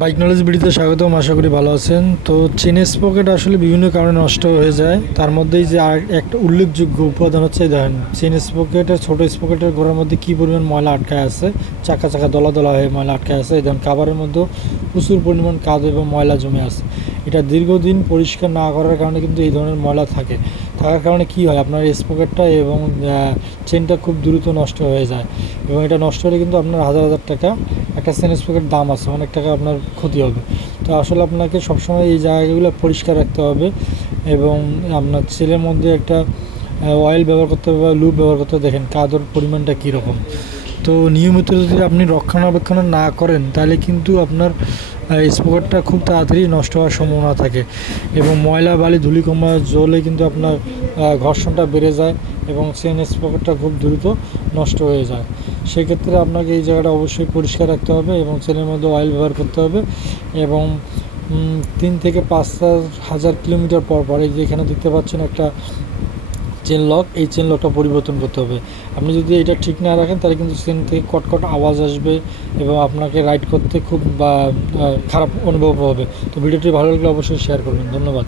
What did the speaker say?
Bike knowledge ভিডিওতে স্বাগতম। আশা করি ভালো আছেন। তো চেন স্পকেট আসলে বিভিন্ন কারণে নষ্ট হয়ে যায়। তার মধ্যেই যে আর একটা উল্লেখযোগ্য উপাদান হচ্ছে, দেখেন চেন স্পকেটের ছোটো স্পকেটের গোড়ার মধ্যে কী পরিমাণ ময়লা আটকায় আছে, চাকা চাকা দলা দলা হয়ে ময়লা আটকায় আছে। দেখেন কাভারের মধ্যেও প্রচুর পরিমাণ কাদা এবং ময়লা জমে আছে। এটা দীর্ঘদিন পরিষ্কার না করার কারণে কিন্তু এই ধরনের ময়লা থাকার কারণে কি হয়, আপনার স্পকেটটা এবং চেনটা খুব দ্রুত নষ্ট হয়ে যায়। এবং এটা নষ্ট হলে কিন্তু আপনার হাজার হাজার টাকা একটা চেন স্পকেট দাম আছে, অনেক টাকা আপনার ক্ষতি হবে। তো আসলে আপনাকে সবসময় এই জায়গাগুলো পরিষ্কার রাখতে হবে এবং আপনার ছেলের মধ্যে একটা অয়েল ব্যবহার করতে হবে বা লুব ব্যবহার করতে হবে। দেখেন কাদর পরিমাণটা কীরকম। তো নিয়মিত যদি আপনি রক্ষণাবেক্ষণ না করেন তাহলে কিন্তু আপনার স্পকেটটা খুব তাড়াতাড়ি নষ্ট হওয়ার সম্ভাবনা থাকে এবং ময়লা বালি ধূলিকণা জ্বলে কিন্তু আপনার ঘর্ষণটা বেড়ে যায় এবং চেন স্পকেটটা খুব দ্রুত নষ্ট হয়ে যায়। সেক্ষেত্রে আপনাকে এই জায়গাটা অবশ্যই পরিষ্কার রাখতে হবে এবং চেনের মধ্যে অয়েল ব্যবহার করতে হবে এবং 3,000-5,000 কিলোমিটার পর পর এই যে এখানে দেখতে পাচ্ছেন একটা চেন লক, এই চেন লকটা পরিবর্তন করতে হবে। আপনি যদি এটা ঠিক না রাখেন তাহলে কিন্তু চেন থেকে কটকট আওয়াজ আসবে এবং আপনাকে রাইড করতে খুব খারাপ অনুভব হবে। তো ভিডিওটি ভালো লাগলে অবশ্যই শেয়ার করবেন। ধন্যবাদ।